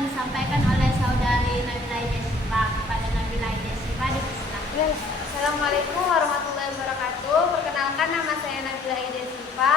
akan disampaikan oleh saudari Nabila Desifa. Kepada Nabila Desifa dipersilakan. Assalamualaikum warahmatullahi wabarakatuh. Perkenalkan, nama saya Nabila Desifa,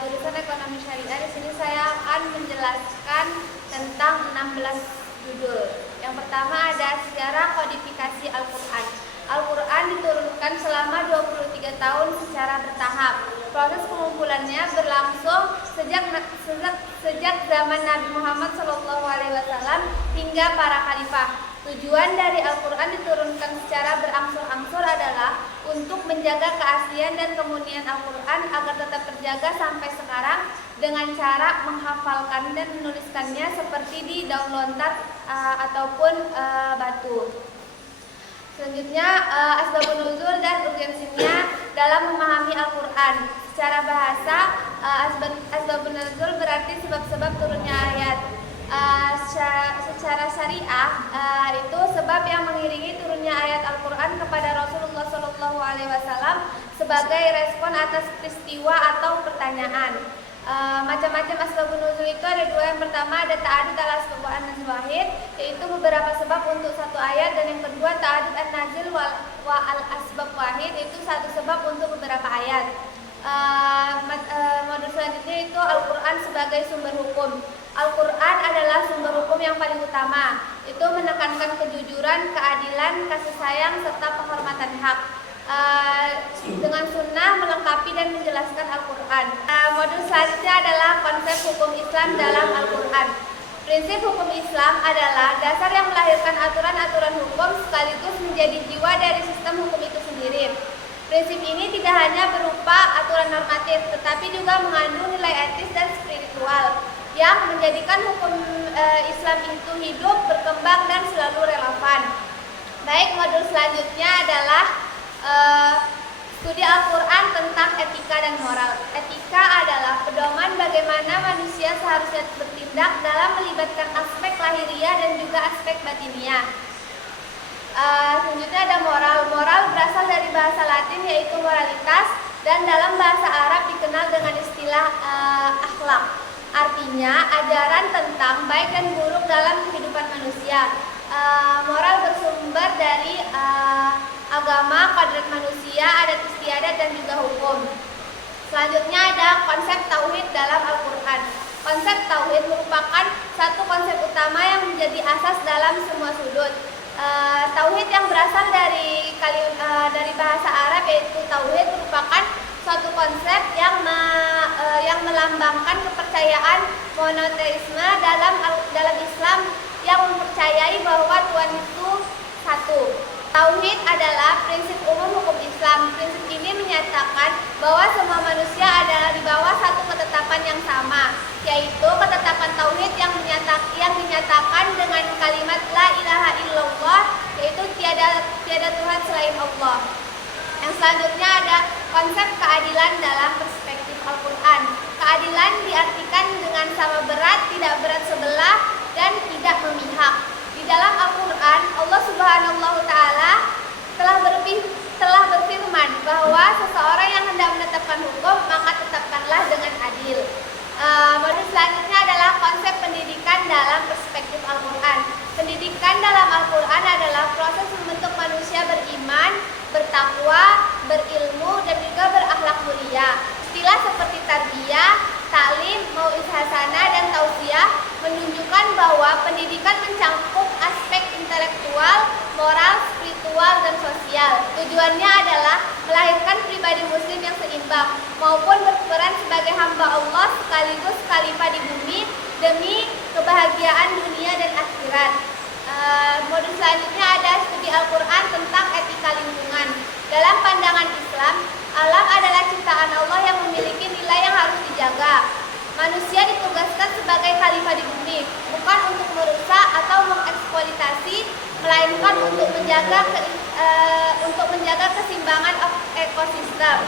jurusan Ekonomi Syariah. Di sini saya akan menjelaskan tentang 16 judul. Yang pertama ada sejarah kodifikasi Al-Quran. Al-Quran diturunkan selama 23 tahun secara bertahap. Proses pengumpulannya berlangsung sejak zaman Nabi Muhammad SAW hingga para khalifah. Tujuan dari Al-Quran diturunkan secara berangsur-angsur adalah untuk menjaga keaslian dan kemurnian Al-Quran agar tetap terjaga sampai sekarang dengan cara menghafalkan dan menuliskannya seperti di daun lontar ataupun batu. Selanjutnya, asbabun nuzul dan urgensinya dalam memahami Al-Quran. Secara bahasa, asbabun nuzul berarti sebab-sebab turunnya ayat. Secara syariah, itu sebab yang mengiringi turunnya ayat Al-Quran kepada Rasulullah SAW sebagai respon atas peristiwa atau pertanyaan. Macam-macam asbabun nuzul itu ada dua. Yang pertama ada ta'adud al-asbab wa an-nazil wahid, yaitu beberapa sebab untuk satu ayat, dan yang kedua ta'adud an-nazil wa al-asbab wahid, yaitu satu sebab untuk beberapa ayat. Modul selanjutnya itu Al-Quran sebagai sumber hukum. Al-Quran adalah sumber hukum yang paling utama. Itu menekankan kejujuran, keadilan, kasih sayang, serta penghormatan hak. Dengan sunnah melengkapi dan menjelaskan Al-Quran. Modul selanjutnya adalah konsep hukum Islam dalam Al-Quran. Prinsip hukum Islam adalah dasar yang melahirkan aturan-aturan hukum sekaligus menjadi jiwa dari sistem hukum itu sendiri. Prinsip ini tidak hanya berupa aturan normatif, tetapi juga mengandung nilai etis dan spiritual yang menjadikan hukum Islam itu hidup, berkembang, dan selalu relevan. Baik, modul selanjutnya adalah studi Al-Quran tentang etika dan moral. Etika adalah pedoman bagaimana manusia seharusnya bertindak dalam melibatkan aspek lahiriah dan juga aspek batiniah. Selanjutnya ada moral. Moral berasal dari bahasa Latin yaitu moralitas, dan dalam bahasa Arab dikenal dengan istilah akhlak. Artinya ajaran tentang baik dan buruk dalam kehidupan manusia. Moral bersumber dari agama, kodrat manusia, adat istiadat, dan juga hukum. Selanjutnya ada konsep tauhid dalam Al-Quran. Konsep tauhid merupakan satu konsep utama yang menjadi asas dalam semua sudut. Tauhid yang berasal dari bahasa Arab yaitu tauhid merupakan suatu konsep yang melambangkan kepercayaan monoteisme dalam Islam yang mempercayai bahwa Tuhan itu satu. Tauhid adalah prinsip umum hukum Islam. Prinsip ini menyatakan bahwa semua manusia adalah di bawah satu ketetapan yang sama, yaitu ketetapan tauhid yang dinyatakan dengan kalimat la ilaha illallah, yaitu tiada Tuhan selain Allah. Yang selanjutnya ada konsep keadilan dalam perspektif Al-Quran. Keadilan diartikan dengan sama berat, tidak berat sebelah, dan tidak memihak. Di dalam Al-Quran, Allah Subhanahu wa Ta'ala telah berfirman bahwa seseorang yang hendak menetapkan hukum, maka tetapkanlah dengan adil. Modul selanjutnya adalah konsep pendidikan dalam perspektif Al-Quran. Pendidikan dalam Al-Quran adalah proses membentuk manusia beriman, bertakwa, berilmu, dan juga berakhlak mulia. Istilah seperti tarbiyah, taklim, mau'izah hasanah, dan tausiah menunjukkan bahwa pendidikan mencakup aspek intelektual, moral, spiritual, dan sosial. Tujuannya adalah melahirkan pribadi muslim yang seimbang maupun berperan sebagai hamba Allah sekaligus khalifah di bumi demi kebahagiaan dunia dan akhirat. Modul selanjutnya ada studi Al-Quran tentang etika lingkungan. Dalam pandangan Islam, alam adalah ciptaan Allah yang memiliki nilai yang harus dijaga. Manusia ditugaskan sebagai khalifah di bumi, bukan untuk merusak atau mengeksploitasi, melainkan untuk menjaga keseimbangan ekosistem.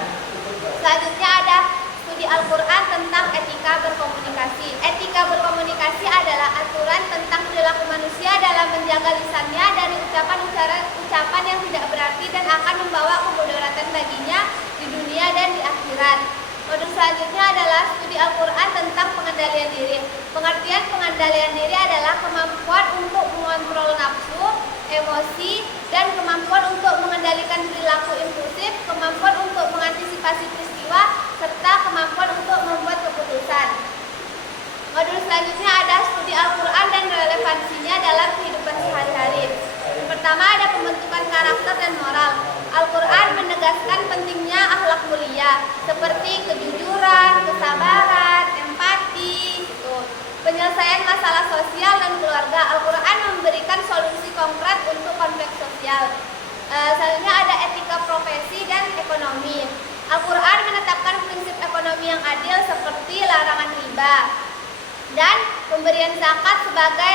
Selanjutnya ada studi Al-Quran tentang etika berkomunikasi. Etika berkomunikasi adalah aturan tentang perilaku manusia dalam menjaga lisannya dari ucapan yang tidak berarti dan akan membawa kemudaratan baginya di dunia dan di akhirat. Modul selanjutnya adalah studi Al-Quran tentang pengendalian diri. Pengertian pengendalian diri adalah kemampuan untuk mengontrol nafsu, emosi, dan kemampuan untuk mengendalikan perilaku impulsif, kemampuan untuk mengantisipasi peristiwa, serta kemampuan untuk membuat keputusan. Modul selanjutnya ada studi Al-Quran dan relevansinya dalam kehidupan sehari-hari. Yang pertama ada pembentukan karakter dan moral. Al-Quran menegaskan pentingnya akhlak mulia seperti kejujuran, kesabaran, empati, penyelesaian masalah sosial dan keluarga. Al-Quran memberikan solusi konkret untuk konflik sosial. Selanjutnya ada etika profesi dan ekonomi. Al-Quran menetapkan prinsip ekonomi yang adil seperti larangan riba dan pemberian zakat sebagai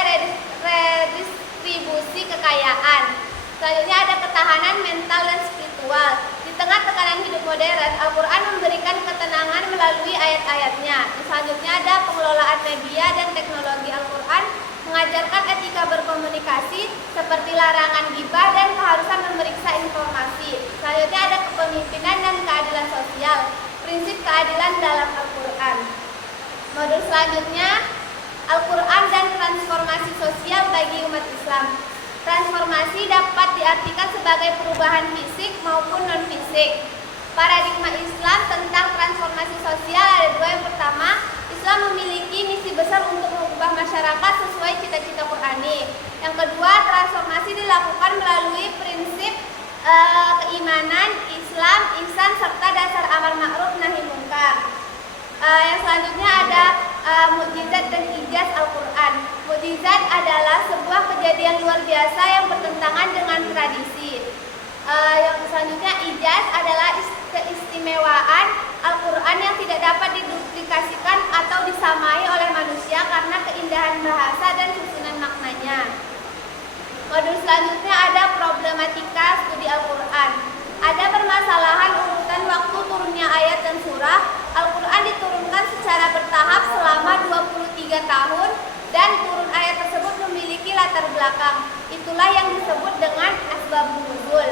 redistribusi kekayaan. Selanjutnya ada ketahanan mental dan spiritual. Di tengah tekanan hidup modern, Al-Quran memberikan ketenangan melalui ayat-ayatnya. Selanjutnya ada pengelolaan media dan teknologi. Al-Quran mengajarkan etika berkomunikasi seperti larangan gibah dan keharusan memeriksa informasi. Selanjutnya ada kepemimpinan dan keadilan sosial. Prinsip keadilan dalam Al-Quran. Modul selanjutnya Al-Quran dan transformasi sosial bagi umat Islam. Transformasi dapat diartikan sebagai perubahan fisik maupun non-fisik. Paradigma Islam tentang transformasi sosial ada dua. Yang pertama, Islam memiliki misi besar untuk mengubah masyarakat sesuai cita-cita Qur'ani. Yang kedua, transformasi dilakukan melalui prinsip keimanan, Islam, ihsan, serta dasar amar ma'ruf nahi munkar. Yang selanjutnya ada mukjizat dan ijaz Al-Quran. Mukjizat adalah sebuah kejadian luar biasa yang bertentangan dengan tradisi. Yang selanjutnya ijaz adalah keistimewaan Al-Quran yang tidak dapat diduplikasikan atau disamai oleh manusia karena keindahan bahasa dan susunan maknanya. Modul selanjutnya ada problematika studi Al-Quran. Ada permasalahan urutan waktu turunnya ayat dan surah. Al-Quran diturunkan secara bertahap selama 23 tahun dan turun ayat tersebut memiliki latar belakang. Itulah yang disebut dengan asbabun nuzul.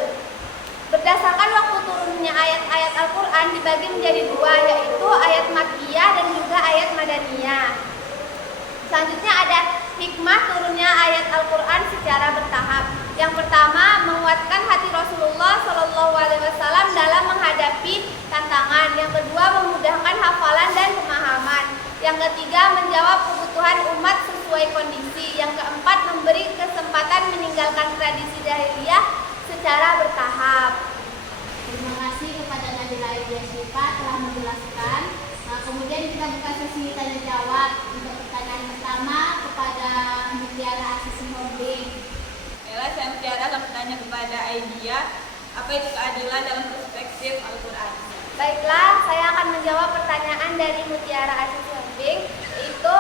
Berdasarkan waktu turunnya ayat-ayat Al-Quran dibagi menjadi dua, yaitu ayat Makkiyah dan juga ayat Madaniyah. Selanjutnya ada hikmah turunnya ayat Al-Quran secara bertahap. Yang pertama, menguatkan hati Rasulullah SAW dalam menghadapi tantangan. Yang kedua, memudahkan hafalan dan pemahaman. Yang ketiga, menjawab kebutuhan umat sesuai kondisi. Yang keempat, memberi kesempatan meninggalkan tradisi jahiliyah secara bertahap. Terima kasih kepada Nabila Idya Syifa telah menjelaskan. Kemudian kita buka sesi tanya jawab. Untuk pertanyaan pertama kepada Mutiara Asisi Holding. Saya Mutiara akan bertanya kepada Aidia, apa itu keadilan dalam perspektif Al-Quran? Baiklah, saya akan menjawab pertanyaan dari Mutiara Asisi Holding, yaitu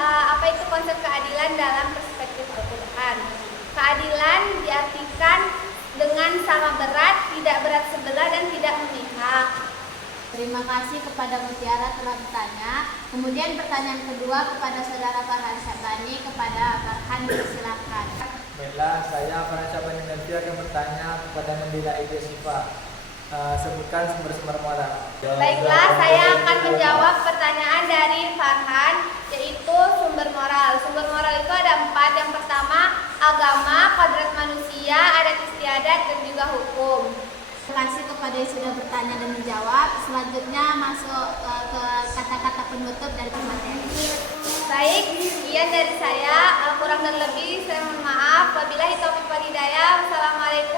apa itu konsep keadilan dalam perspektif Al-Quran. Keadilan diartikan dengan sama berat, tidak berat sebelah, dan tidak memihak. Terima kasih kepada Mutiara telah bertanya. Kemudian pertanyaan kedua kepada Saudara Farhan Syabani. Kepada Farhan, silakan. Baiklah, saya Farhan Syabani nanti akan bertanya kepada Nabila Idya Syifa. Sebutkan sumber-sumber moral. Baiklah, saya akan menjawab pertanyaan dari Farhan, yaitu sumber moral. Sumber moral itu ada 4. Yang pertama, agama, kodrat manusia, adat istiadat, dan juga hukum. Terima kasih kepada yang sudah bertanya dan menjawab. Selanjutnya masuk ke kata-kata penutup dari pemateri. Baik, sekian dari saya. Kurang dan lebih saya mohon maaf. Wabillahi taufiq wal hidayah. Wassalamualaikum